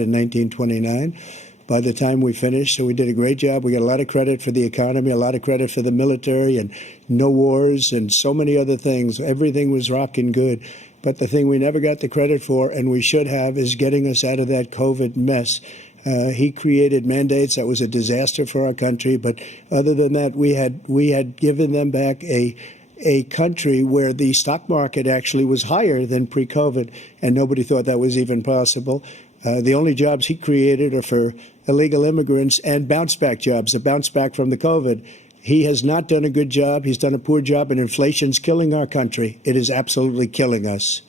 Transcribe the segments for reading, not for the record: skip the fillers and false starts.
in 1929 by the time we finished. So we did a great job. We got a lot of credit for the economy, a lot of credit for the military, and no wars and so many other things. Everything was rocking good. But the thing we never got the credit for, and we should have, is getting us out of that COVID mess. He created mandates that was a disaster for our country. But other than that, we had given them back a country where the stock market actually was higher than pre-COVID, and nobody thought that was even possible. The only jobs he created are for illegal immigrants and bounce-back jobs, a bounce-back from the COVID. He has not done a good job. He's done a poor job, and inflation's killing our country. It is absolutely killing us.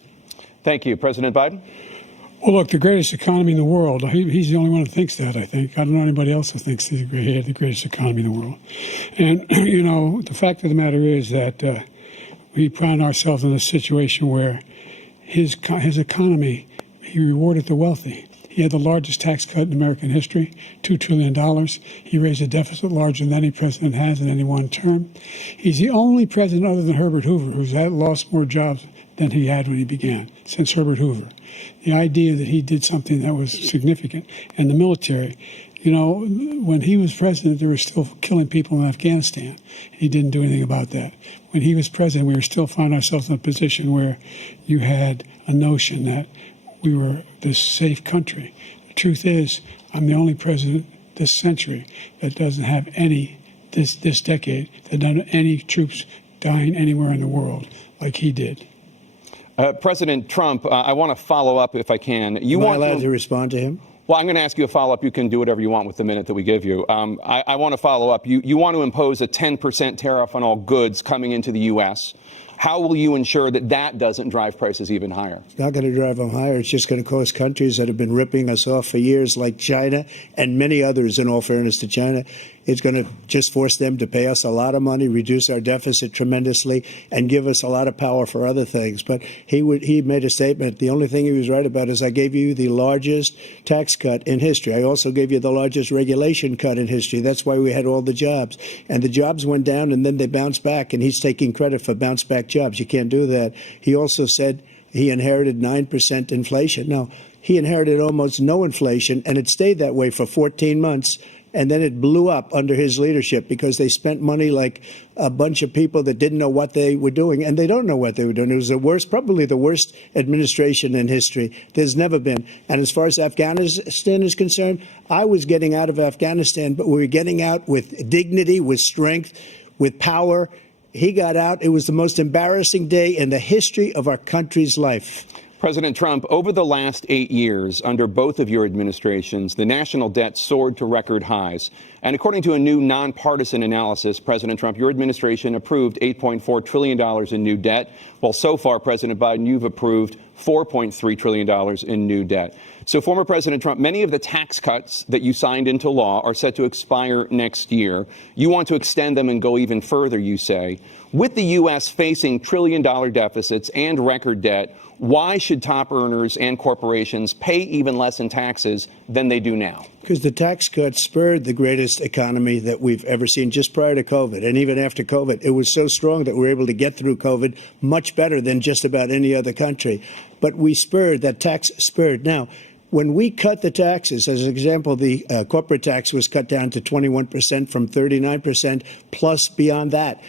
Thank you. President Biden? Well, look, the greatest economy in the world, he's the only one who thinks that, I think. I don't know anybody else who thinks he had the greatest economy in the world. And, you know, the fact of the matter is that we found ourselves in a situation where his economy, he rewarded the wealthy. He had the largest tax cut in American history, $2 trillion. He raised a deficit larger than any president has in any one term. He's the only president other than Herbert Hoover who's lost more jobs than he had when he began, since Herbert Hoover. The idea that he did something that was significant. And the military, you know, when he was president, they were still killing people in Afghanistan. He didn't do anything about that. When he was president, we were still finding ourselves in a position where you had a notion that we were this safe country. The truth is, I'm the only president this century that doesn't have this decade, that doesn't have any troops dying anywhere in the world like he did. President Trump, I want to follow up if I can. Am I allowed to respond to him? Well, I'm going to ask you a follow-up. You can do whatever you want with the minute that we give you. I want to follow up. You want to impose a 10% tariff on all goods coming into the U.S. How will you ensure that that doesn't drive prices even higher? It's not going to drive them higher. It's just going to cause countries that have been ripping us off for years, like China and many others, in all fairness to China. It's going to just force them to pay us a lot of money, reduce our deficit tremendously, and give us a lot of power for other things. But he made a statement. The only thing he was right about is I gave you the largest tax cut in history. I also gave you the largest regulation cut in history. That's why we had all the jobs. And the jobs went down, and then they bounced back, and he's taking credit for bounce-back jobs. You can't do that. He also said he inherited 9% inflation. No, he inherited almost no inflation, and it stayed that way for 14 months. And then it blew up under his leadership because they spent money like a bunch of people that didn't know what they were doing. And they don't know what they were doing. It was probably the worst administration in history. There's never been. And as far as Afghanistan is concerned, I was getting out of Afghanistan, but we were getting out with dignity, with strength, with power. He got out. It was the most embarrassing day in the history of our country's life. President Trump, over the last 8 years, under both of your administrations, the national debt soared to record highs. And according to a new nonpartisan analysis, President Trump, your administration approved $8.4 trillion in new debt, while so far, President Biden, you've approved $4.3 trillion in new debt. So, former President Trump, many of the tax cuts that you signed into law are set to expire next year. You want to extend them and go even further, you say. With the U.S. facing trillion-dollar deficits and record debt, why should top earners and corporations pay even less in taxes than they do now? Because the tax cuts spurred the greatest economy that we've ever seen just prior to COVID. And even after COVID, it was so strong that we were able to get through COVID much better than just about any other country. But we spurred, that tax spurred. Now, when we cut the taxes, as an example, the corporate tax was cut down to 21% from 39%, plus beyond that.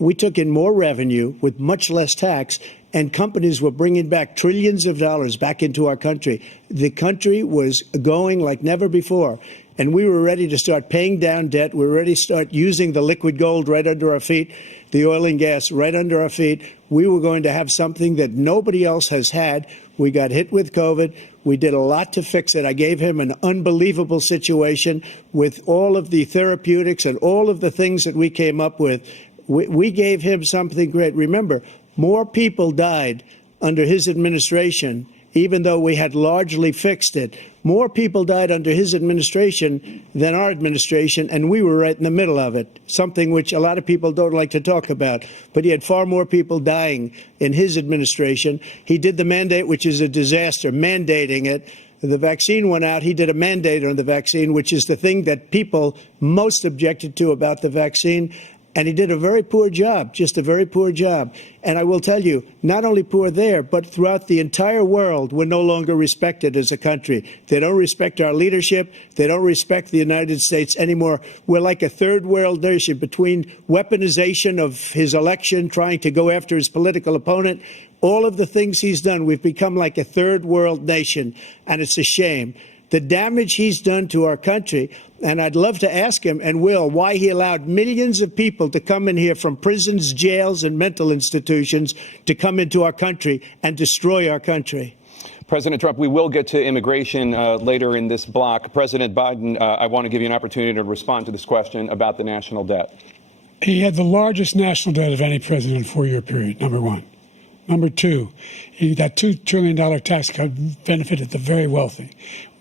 We took in more revenue with much less tax, and companies were bringing back trillions of dollars back into our country. The country was going like never before, and we were ready to start paying down debt. We were ready to start using the liquid gold right under our feet, the oil and gas right under our feet. We were going to have something that nobody else has had. We got hit with COVID. We did a lot to fix it. I gave him an unbelievable situation with all of the therapeutics and all of the things that we came up with. We gave him something great. Remember, more people died under his administration, even though we had largely fixed it. More people died under his administration than our administration, and we were right in the middle of it, something which a lot of people don't like to talk about. But he had far more people dying in his administration. He did the mandate, which is a disaster, mandating it. The vaccine went out. He did a mandate on the vaccine, which is the thing that people most objected to about the vaccine. And he did a very poor job, just a very poor job. And I will tell you, not only poor there, but throughout the entire world, we're no longer respected as a country. They don't respect our leadership. They don't respect the United States anymore. We're like a third world nation between weaponization of his election, trying to go after his political opponent, all of the things he's done. We've become like a third world nation, and it's a shame. The damage he's done to our country, and I'd love to ask him, and will, why he allowed millions of people to come in here from prisons, jails, and mental institutions to come into our country and destroy our country. President Trump, we will get to immigration later in this block. President Biden, I want to give you an opportunity to respond to this question about the national debt. He had the largest national debt of any president in a four-year period, number one. Number two, that $2 trillion tax cut benefited the very wealthy.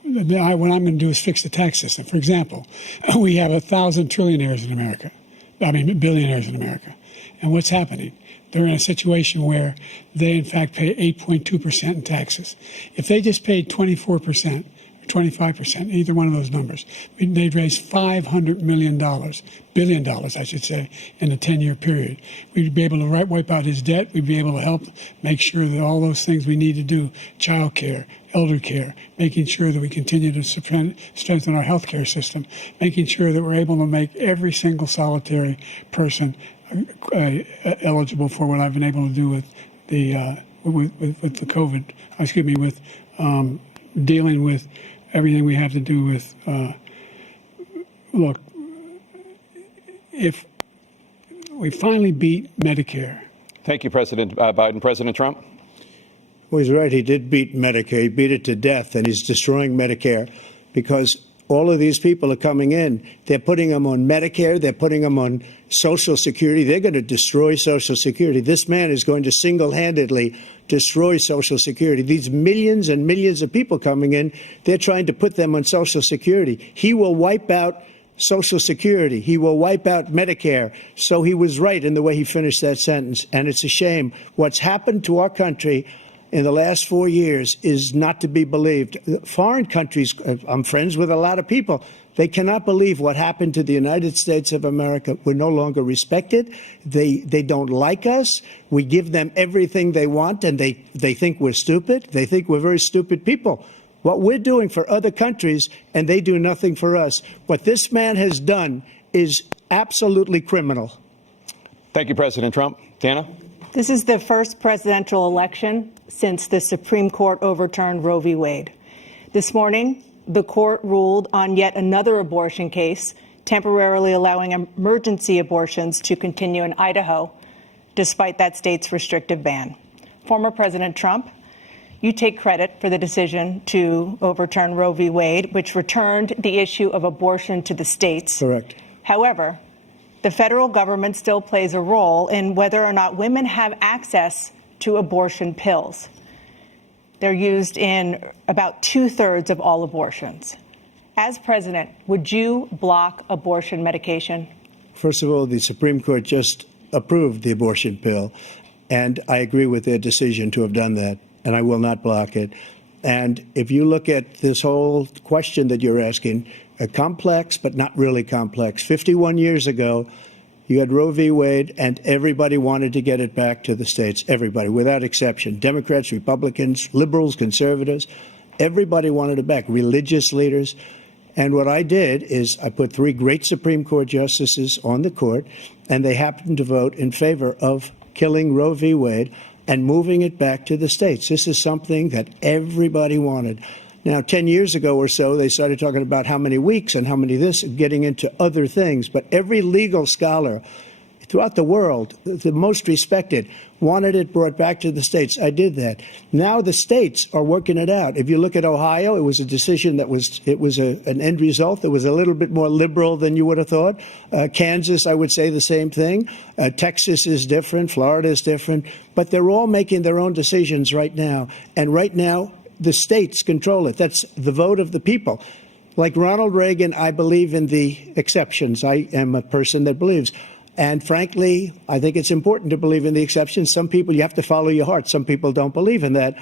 What I'm going to do is fix the tax system. For example, we have 1,000 trillionaires in America. Billionaires in America. And what's happening? They're in a situation where they, in fact, pay 8.2% in taxes. If they just paid 24%, 25%, either one of those numbers, they'd raise $500 billion, I should say, in a 10-year period. We'd be able to wipe out his debt. We'd be able to help make sure that all those things we need to do, child care, elder care, making sure that we continue to strengthen our health care system, making sure that we're able to make every single solitary person eligible for what I've been able to do with the with the COVID, with dealing with everything we have to do with, look, if we finally beat Medicare. Thank you, President Biden. President Trump? Well, he's right. He did beat Medicare. He beat it to death, and he's destroying Medicare because all of these people are coming in. They're putting them on Medicare. They're putting them on Social Security. They're going to destroy Social Security. This man is going to single-handedly destroy Social Security. These millions and millions of people coming in, they're trying to put them on Social Security. He will wipe out Social Security. He will wipe out Medicare. So he was right in the way he finished that sentence. And it's a shame. What's happened to our country in the last 4 years is not to be believed. Foreign countries, I'm friends with a lot of people, they cannot believe what happened to the United States of America. We're no longer respected. They don't like us. We give them everything they want, and they think we're stupid. They think we're very stupid people. What we're doing for other countries, and they do nothing for us. What this man has done is absolutely criminal. Thank you, President Trump. Dana? This is the first presidential election since the Supreme Court overturned Roe v. Wade. This morning, the court ruled on yet another abortion case, temporarily allowing emergency abortions to continue in Idaho, despite that state's restrictive ban. Former President Trump, you take credit for the decision to overturn Roe v. Wade, which returned the issue of abortion to the states. Correct. However, the federal government still plays a role in whether or not women have access to abortion pills. They're used in about 2/3 of all abortions. As president, would you block abortion medication? First of all, the Supreme Court just approved the abortion pill, and I agree with their decision to have done that, and I will not block it. And if you look at this whole question that you're asking, complex but not really complex. 51 years ago, you had Roe v. Wade, and everybody wanted to get it back to the states. Everybody, without exception. Democrats, Republicans, liberals, conservatives. Everybody wanted it back. Religious leaders. And what I did is I put 3 great Supreme Court justices on the court, and they happened to vote in favor of killing Roe v. Wade and moving it back to the states. This is something that everybody wanted. Now, 10 years ago or so, they started talking about how many weeks and how many this, getting into other things. But every legal scholar throughout the world, the most respected, wanted it brought back to the states. I did that. Now the states are working it out. If you look at Ohio, it was a decision that was an end result that was a little bit more liberal than you would have thought. Kansas, I would say the same thing. Texas is different. Florida is different. But they're all making their own decisions right now. And right now, the states control it. That's the vote of the people. Like Ronald Reagan, I believe in the exceptions. I am a person that believes. And frankly, I think it's important to believe in the exceptions. Some people, you have to follow your heart. Some people don't believe in that.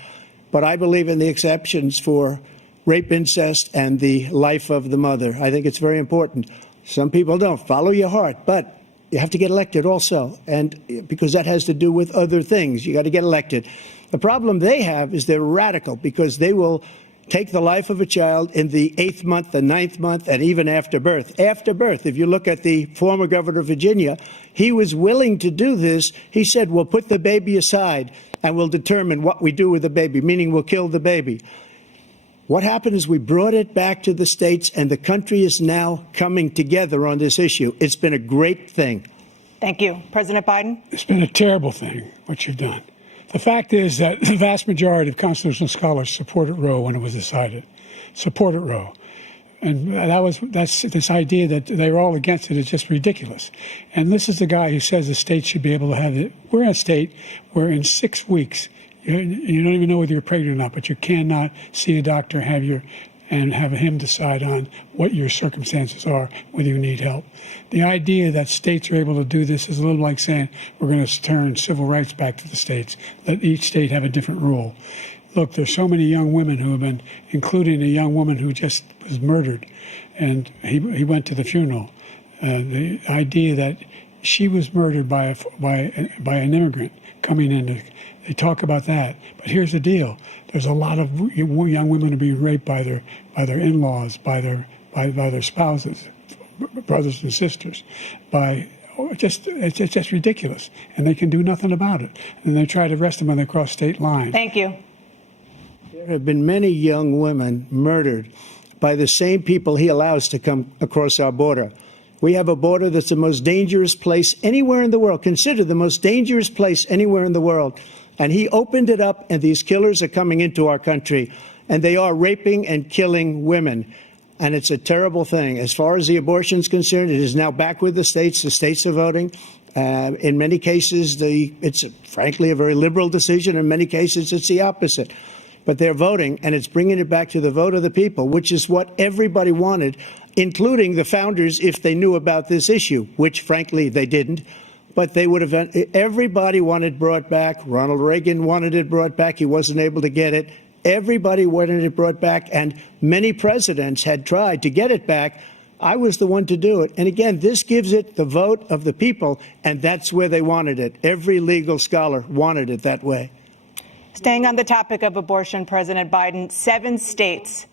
But I believe in the exceptions for rape, incest, and the life of the mother. I think it's very important. Some people don't. Follow your heart. But You have to get elected also, and because that has to do with other things. You got to get elected. The problem they have is they're radical because they will take the life of a child in the 8th month, the 9th month, and even after birth. After birth, if you look at the former governor of Virginia, he was willing to do this. He said, we'll put the baby aside and we'll determine what we do with the baby, meaning we'll kill the baby. What happened is we brought it back to the states, and the country is now coming together on this issue. It's been a great thing. Thank you. President Biden? It's been a terrible thing, what you've done. The fact is that the vast majority of constitutional scholars supported Roe when it was decided. Supported Roe. And that's this idea that they're all against it is just ridiculous. And this is the guy who says the state should be able to have it. We're in a state where in 6 weeks, you don't even know whether you're pregnant or not, but you cannot see a doctor, and have him decide on what your circumstances are, whether you need help. The idea that states are able to do this is a little like saying we're going to turn civil rights back to the states, that each state have a different rule. Look, there's so many young women who have been, including a young woman who just was murdered, and he went to the funeral. The idea that she was murdered by an immigrant coming in, they talk about that. But here's the deal: there's a lot of young women are being raped by their in-laws, by their spouses, brothers and sisters, it's just ridiculous, and they can do nothing about it. And they try to arrest them when they cross state lines. Thank you. There have been many young women murdered by the same people he allows to come across our border. We have a border that's the most dangerous place anywhere in the world, considered the most dangerous place anywhere in the world. And he opened it up, and these killers are coming into our country, and they are raping and killing women. And it's a terrible thing. As far as the abortion is concerned, it is now back with the states. The states are voting. In many cases, it's frankly a very liberal decision. In many cases, it's the opposite. But they're voting, and it's bringing it back to the vote of the people, which is what everybody wanted, including the founders, if they knew about this issue, which, frankly, they didn't. But they would have, everybody wanted brought back. Ronald Reagan wanted it brought back. He wasn't able to get it. Everybody wanted it brought back, and many presidents had tried to get it back. I was the one to do it. And again, this gives it the vote of the people, and that's where they wanted it. Every legal scholar wanted it that way. Staying on the topic of abortion, President Biden, 7 states,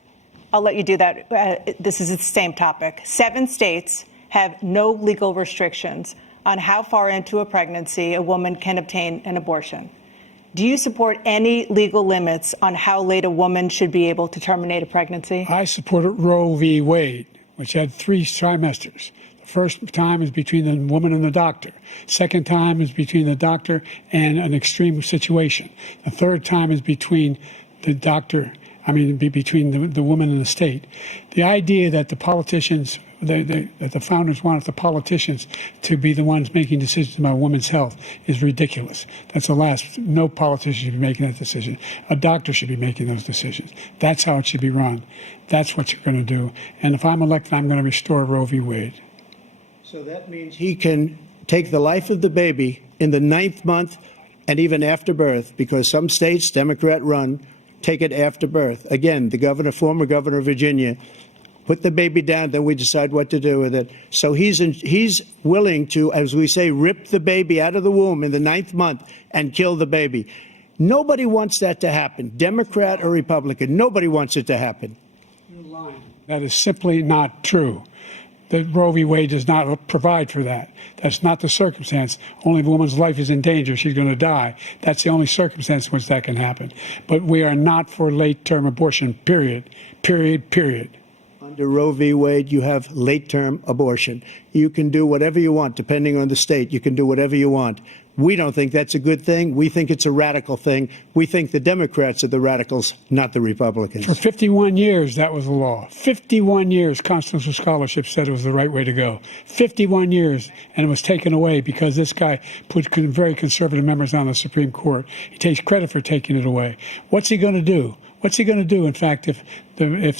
I'll let you do that. This is the same topic. 7 states have no legal restrictions on how far into a pregnancy a woman can obtain an abortion. Do you support any legal limits on how late a woman should be able to terminate a pregnancy? I supported Roe v. Wade, which had 3 trimesters. The first time is between the woman and the doctor. Second time is between the doctor and an extreme situation. The third time is between the doctor, between the woman and the state. The idea that the politicians, that the founders wanted the politicians to be the ones making decisions about women's health is ridiculous. That's the last. No politician should be making that decision. A doctor should be making those decisions. That's how it should be run. That's what you're going to do. And if I'm elected, I'm going to restore Roe v. Wade. So that means he can take the life of the baby in the 9th month and even after birth, because some states, Democrat run, take it after birth. Again, the former governor of Virginia, put the baby down, then we decide what to do with it. So he's willing to, as we say, rip the baby out of the womb in the 9th month and kill the baby. Nobody wants that to happen, Democrat or Republican. Nobody wants it to happen. You're lying. That is simply not true. That Roe v. Wade does not provide for that. That's not the circumstance. Only if a woman's life is in danger, she's going to die. That's the only circumstance in which that can happen. But we are not for late-term abortion, period. Period, period. Under Roe v. Wade, you have late-term abortion. You can do whatever you want, depending on the state. You can do whatever you want. We don't think that's a good thing. We think it's a radical thing. We think the Democrats are the radicals, not the Republicans. For 51 years, that was the law. 51 years, constitutional scholarship said it was the right way to go. 51 years, and it was taken away because this guy put very conservative members on the Supreme Court. He takes credit for taking it away. What's he going to do? What's he going to do, in fact, if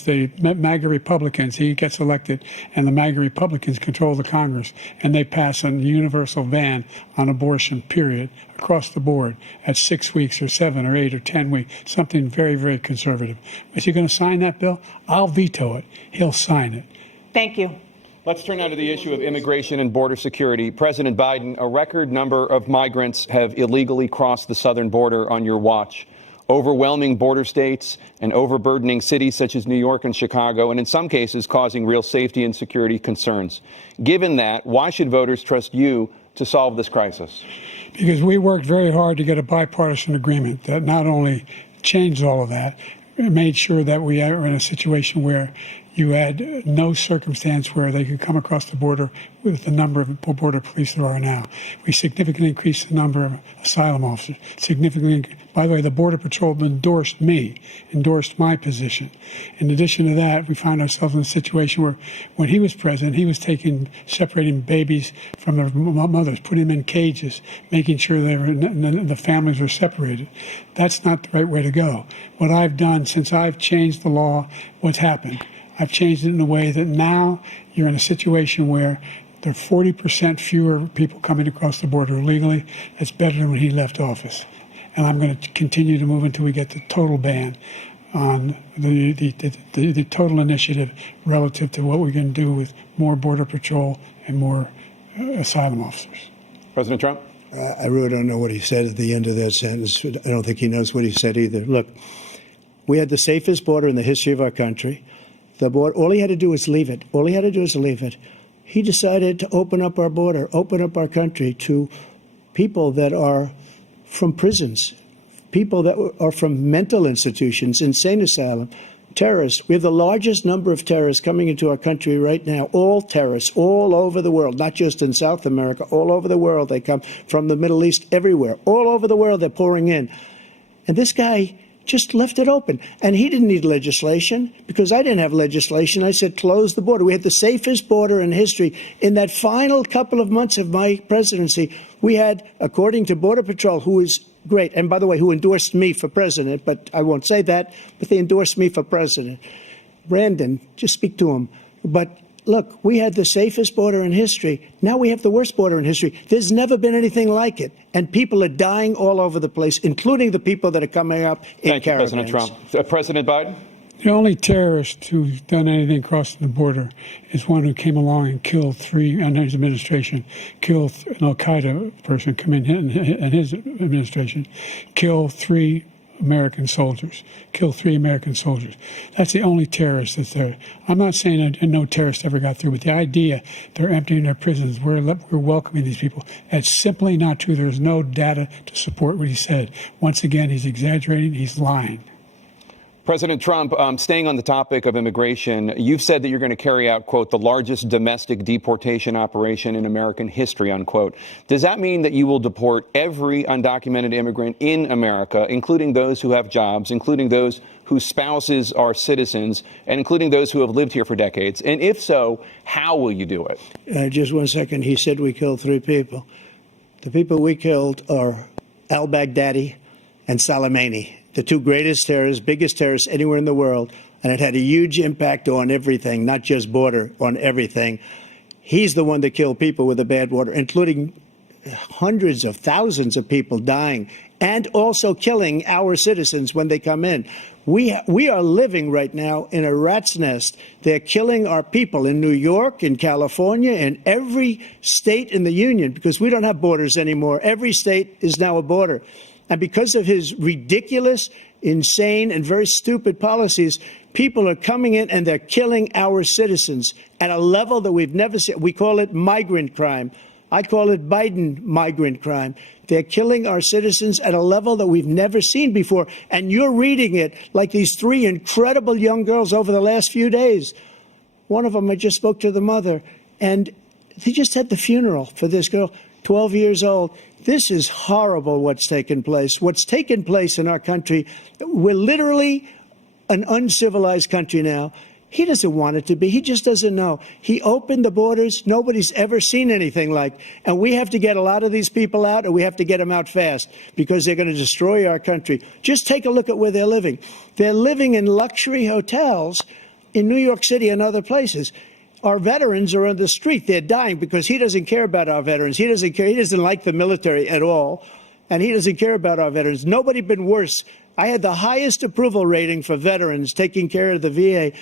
the MAGA Republicans, he gets elected, and the MAGA Republicans control the Congress, and they pass a universal ban on abortion, period, across the board at 6 weeks or 7 or 8 or 10 weeks, something very, very conservative. Is he going to sign that bill? I'll veto it. He'll sign it. Thank you. Let's turn now to the issue of immigration and border security. President Biden, a record number of migrants have illegally crossed the southern border on your watch, overwhelming border states and overburdening cities such as New York and Chicago, and in some cases causing real safety and security concerns. Given that, why should voters trust you to solve this crisis? Because we worked very hard to get a bipartisan agreement that not only changed all of that, it made sure that we are in a situation where you had no circumstance where they could come across the border with the number of border police there are now. We significantly increased the number of asylum officers. By the way, the Border Patrol endorsed my position. In addition to that, we find ourselves in a situation where when he was president, he was separating babies from their mothers, putting them in cages, making sure the families were separated. That's not the right way to go. What I've done since I've changed the law, what's happened? I've changed it in a way that now you're in a situation where there are 40% fewer people coming across the border illegally. That's better than when he left office. And I'm going to continue to move until we get the total ban on the total initiative relative to what we're going to do with more Border Patrol and more asylum officers. President Trump? I really don't know what he said at the end of that sentence. I don't think he knows what he said either. Look, we had the safest border in the history of our country. The border, all he had to do was leave it. All he had to do was leave it. He decided to open up our border, open up our country to people that are from prisons, people that are from mental institutions, insane asylum, terrorists. We have the largest number of terrorists coming into our country right now, all terrorists, all over the world, not just in South America, all over the world. They come from the Middle East, everywhere. All over the world, they're pouring in. And this guy just left it open. And he didn't need legislation because I didn't have legislation. I said, close the border. We had the safest border in history. In that final couple of months of my presidency, we had, according to Border Patrol, who is great, and by the way, who endorsed me for president, but I won't say that, but they endorsed me for president. Brandon, just speak to him. But look, we had the safest border in history. Now we have the worst border in history. There's never been anything like it. And people are dying all over the place, including the people that are coming up in caravans. Thank you, President Trump. President Biden? The only terrorist who's done anything crossing the border is one who came along and killed three, under his administration, killed an al-Qaeda person coming in his administration, killed three American soldiers. That's the only terrorist that's there. I'm not saying that no terrorist ever got through, but the idea they're emptying their prisons, we're welcoming these people, that's simply not true. There's no data to support what he said. Once again, he's exaggerating, he's lying. President Trump, staying on the topic of immigration, you've said that you're going to carry out, quote, the largest domestic deportation operation in American history, unquote. Does that mean that you will deport every undocumented immigrant in America, including those who have jobs, including those whose spouses are citizens, and including those who have lived here for decades? And if so, how will you do it? Just 1 second. He said we killed three people. The people we killed are al-Baghdadi and Soleimani, the two greatest terrorists, biggest terrorists anywhere in the world. And it had a huge impact on everything, not just border, on everything. He's the one that killed people with the bad water, including hundreds of thousands of people dying and also killing our citizens when they come in. We are living right now in a rat's nest. They're killing our people in New York, in California, in every state in the union, because we don't have borders anymore. Every state is now a border. And because of his ridiculous, insane, and very stupid policies, people are coming in and they're killing our citizens at a level that we've never seen. We call it migrant crime. I call it Biden migrant crime. They're killing our citizens at a level that we've never seen before. And you're reading it like these three incredible young girls over the last few days. One of them, I just spoke to the mother, and they just had the funeral for this girl, 12 years old. This is horrible what's taken place. What's taken place in our country, we're literally an uncivilized country now. He doesn't want it to be. He just doesn't know. He opened the borders. Nobody's ever seen anything like. And we have to get a lot of these people out, and we have to get them out fast because they're going to destroy our country. Just take a look at where they're living. They're living in luxury hotels in New York City and other places. Our veterans are on the street. They're dying because he doesn't care about our veterans. He doesn't care. He doesn't like the military at all. And he doesn't care about our veterans. Nobody been worse. I had the highest approval rating for veterans taking care of the VA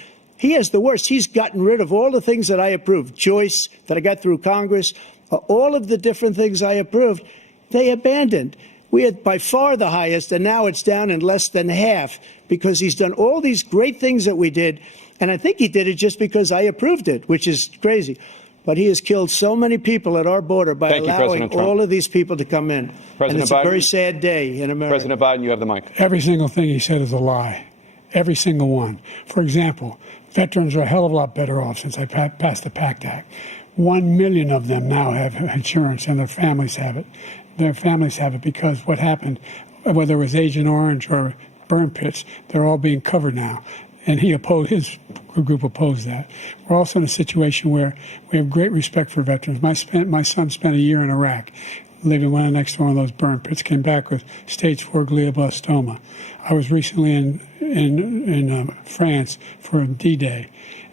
He has the worst. He's gotten rid of all the things that I approved, choice that I got through Congress, all of the different things I approved, they abandoned. We had by far the highest, and now it's down in less than half because he's done all these great things that we did. And I think he did it just because I approved it, which is crazy. But he has killed so many people at our border by allowing all of these people to come in. And it's a very sad day in America. President Biden, you have the mic. Every single thing he said is a lie. Every single one. For example, veterans are a hell of a lot better off since I passed the PACT Act. 1 million of them now have insurance, and their families have it. Their families have it because what happened, whether it was Agent Orange or burn pits, they're all being covered now. And his group opposed that. We're also in a situation where we have great respect for veterans. My son spent a year in Iraq, living right next to one of those burn pits, came back with stage 4 glioblastoma. I was recently in France for D-Day,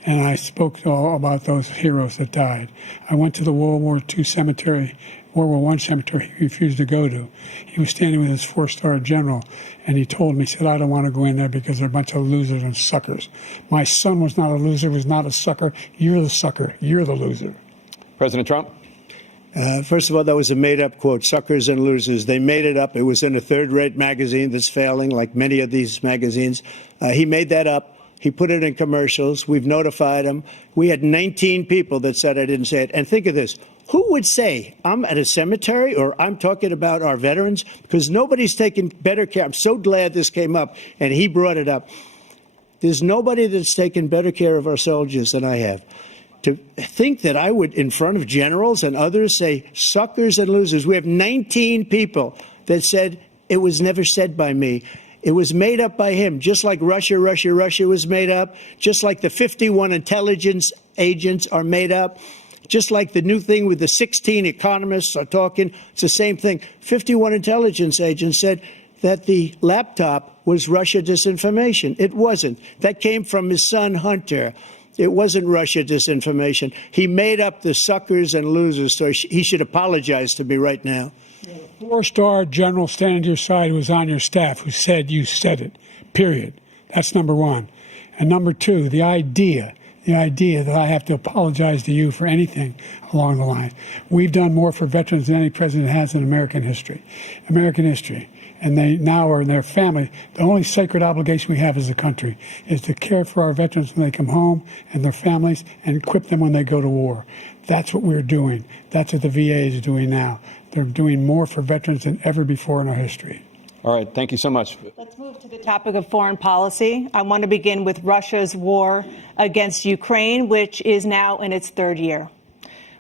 and I spoke all about those heroes that died. I went to the World War I cemetery he refused to go to. He was standing with his 4-star general, and he told me, he said, I don't want to go in there because they're a bunch of losers and suckers. My son was not a loser, was not a sucker. You're the sucker. You're the loser. President Trump? First of all, that was a made-up quote, suckers and losers. They made it up. It was in a third-rate magazine that's failing, like many of these magazines. He made that up. He put it in commercials. We've notified him. We had 19 people that said I didn't say it. And think of this. Who would say I'm at a cemetery or I'm talking about our veterans? Because nobody's taken better care. I'm so glad this came up and he brought it up. There's nobody that's taken better care of our soldiers than I have. To think that I would, in front of generals and others, say suckers and losers. We have 19 people that said it was never said by me. It was made up by him, just like Russia was made up, just like the 51 intelligence agents are made up. Just like the new thing with the 16 economists are talking, it's the same thing. 51 intelligence agents said that the laptop was Russia disinformation. It wasn't. That came from his son, Hunter. It wasn't Russia disinformation. He made up the suckers and losers, so he should apologize to me right now. 4-star general standing to your side who was on your staff who said you said it, period. That's number one. And number two, the idea that I have to apologize to you for anything along the line. We've done more for veterans than any president has in American history. And they now are in their family. The only sacred obligation we have as a country is to care for our veterans when they come home and their families and equip them when they go to war. That's what we're doing. That's what the VA is doing now. They're doing more for veterans than ever before in our history. All right. Thank you so much. Let's move to the topic of foreign policy. I want to begin with Russia's war against Ukraine, which is now in its third year.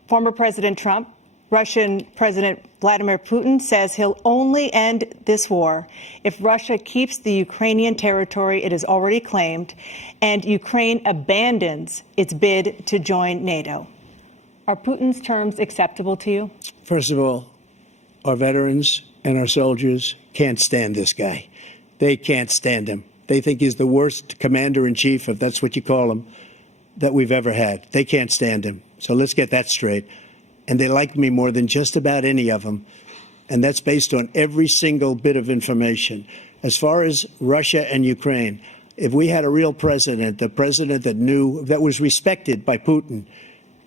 Former President Trump, Russian President Vladimir Putin says he'll only end this war if Russia keeps the Ukrainian territory it has already claimed and Ukraine abandons its bid to join NATO. Are Putin's terms acceptable to you? First of all, our veterans and our soldiers can't stand this guy. They can't stand him. They think he's the worst commander-in-chief, if that's what you call him, that we've ever had. They can't stand him. So let's get that straight. And they like me more than just about any of them. And that's based on every single bit of information. As far as Russia and Ukraine, if we had a real president, a president that knew, that was respected by Putin,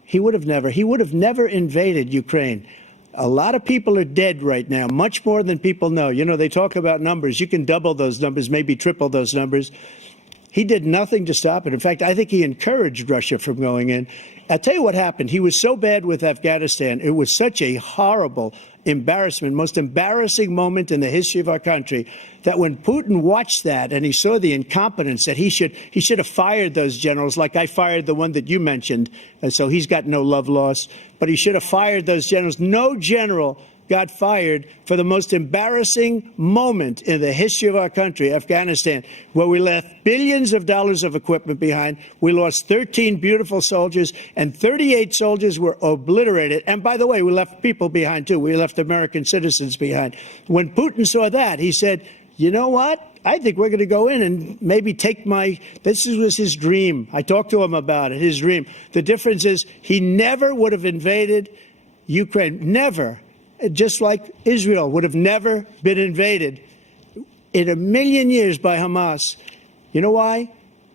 he would have never invaded Ukraine. A lot of people are dead right now, much more than people know. You know, they talk about numbers. You can double those numbers, maybe triple those numbers. He did nothing to stop it. In fact, I think he encouraged Russia from going in. I'll tell you what happened. He was so bad with Afghanistan. It was such a horrible embarrassment, most embarrassing moment in the history of our country, that when Putin watched that and he saw the incompetence, that he should have fired those generals, like I fired the one that you mentioned. And so he's got no love lost, but he should have fired those generals. No general got fired for the most embarrassing moment in the history of our country, Afghanistan, where we left billions of dollars of equipment behind. We lost 13 beautiful soldiers, and 38 soldiers were obliterated. And by the way, we left people behind, too. We left American citizens behind. When Putin saw that, he said, you know what? I think we're going to go in and maybe take this was his dream. I talked to him about it, his dream. The difference is he never would have invaded Ukraine, never. Just like Israel would have never been invaded in a million years by Hamas. You know why?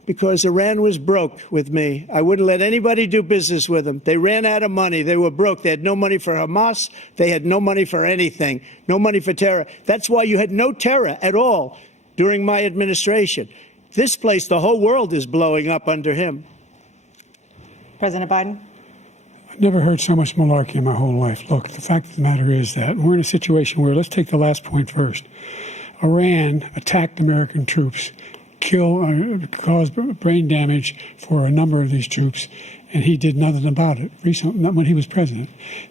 Because Iran was broke with me. I wouldn't let anybody do business with them. They ran out of money. They were broke. They had no money for Hamas. They had no money for anything, no money for terror. That's why you had no terror at all during my administration. This place, the whole world is blowing up under him. President Biden? I've never heard so much malarkey in my whole life. Look, the fact of the matter is that we're in a situation where, let's take the last point first. Iran attacked American troops, caused brain damage for a number of these troops, and he did nothing about it. Recently, not when he was president,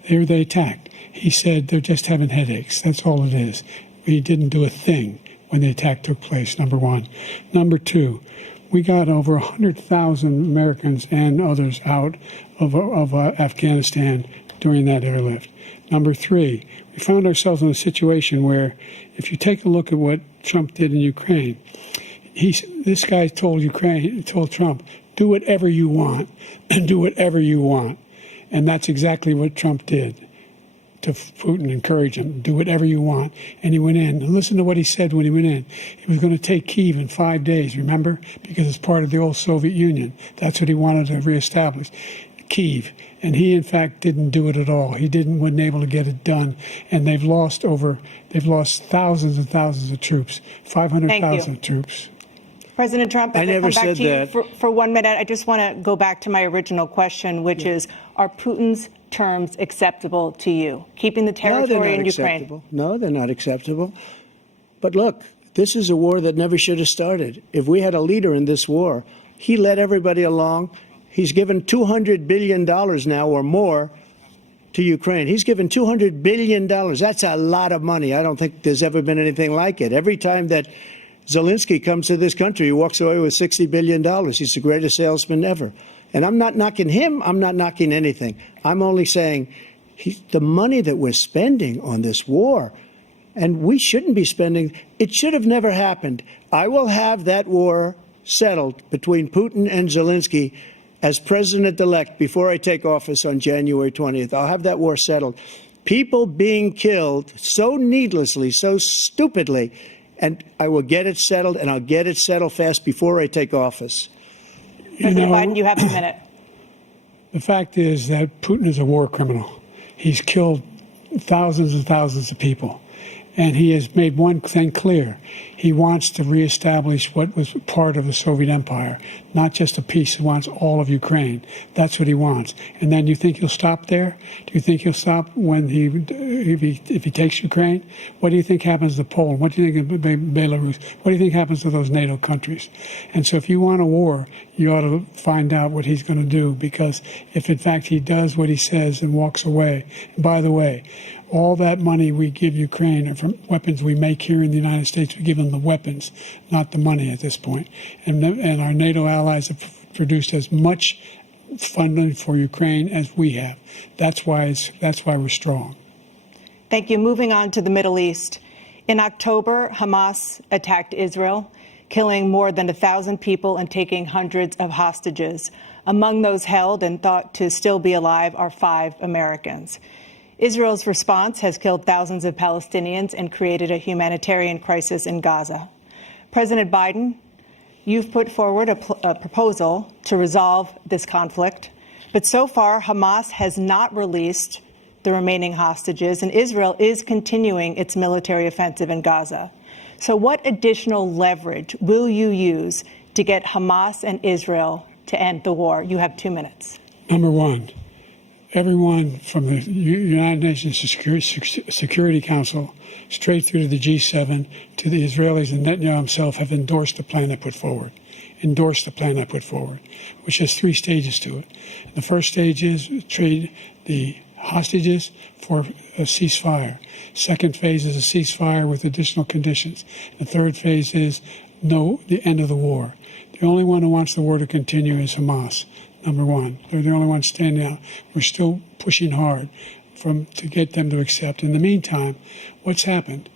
they attacked. He said they're just having headaches. That's all it is. He didn't do a thing when the attack took place, number one. Number 2, we got over 100,000 Americans and others out of Afghanistan during that airlift. Number 3, we found ourselves in a situation where, if you take a look at what Trump did in Ukraine, this guy told Trump, do whatever you want, and do whatever you want. And that's exactly what Trump did to Putin, encourage him, do whatever you want. And he went in. And listen to what he said when he went in. He was going to take Kyiv in 5 days, remember? Because it's part of the old Soviet Union. That's what he wanted to reestablish, Kyiv. And he, in fact, didn't do it at all. He wasn't able to get it done. And they've lost thousands and thousands of troops, 500,000 troops. President Trump, I never said that. For 1 minute, I just want to go back to my original question, which is, are Putin's terms acceptable to you? Keeping the territory in Ukraine? Acceptable. No, they're not acceptable. But look, this is a war that never should have started. If we had a leader in this war, he led everybody along. He's given $200 billion now or more to Ukraine. He's given $200 billion. That's a lot of money. I don't think there's ever been anything like it. Every time that Zelensky comes to this country, he walks away with $60 billion. He's the greatest salesman ever. And I'm not knocking him. I'm not knocking anything. I'm only saying the money that we're spending on this war, and we shouldn't be spending, it should have never happened. I will have that war settled between Putin and Zelensky as president-elect before I take office on January 20th. I'll have that war settled. People being killed so needlessly, so stupidly, and I will get it settled, and I'll get it settled fast before I take office. President Biden, you have a minute. The fact is that Putin is a war criminal. He's killed thousands and thousands of people. And he has made one thing clear. He wants to reestablish what was part of the Soviet Empire, not just a piece. He wants all of Ukraine. That's what he wants. And then you think he'll stop there? Do you think he'll stop when if he takes Ukraine? What do you think happens to Poland? What do you think of Belarus? What do you think happens to those NATO countries? And so if you want a war, you ought to find out what he's going to do, because if in fact he does what he says and walks away, and by the way, all that money we give Ukraine are from weapons we make here in the United States. We give them the weapons, not the money at this point. And our NATO allies have produced as much funding for Ukraine as we have. That's why we're strong. Thank you. Moving on to the Middle East. In October, Hamas attacked Israel, killing more than 1,000 people and taking hundreds of hostages. Among those held and thought to still be alive are 5 Americans. Israel's response has killed thousands of Palestinians and created a humanitarian crisis in Gaza. President Biden, you've put forward a proposal to resolve this conflict, but so far Hamas has not released the remaining hostages, and Israel is continuing its military offensive in Gaza. So what additional leverage will you use to get Hamas and Israel to end the war? You have 2 minutes. Number one, everyone from the United Nations Security Council straight through to the G7 to the Israelis and Netanyahu himself have endorsed the plan I put forward. Which has 3 stages to it. The first stage is trade the hostages for a ceasefire. Second phase is a ceasefire with additional conditions. The third phase is the end of the war. The only one who wants the war to continue is Hamas. Number one, they're the only ones standing out. We're still pushing hard to get them to accept. In the meantime, what's happened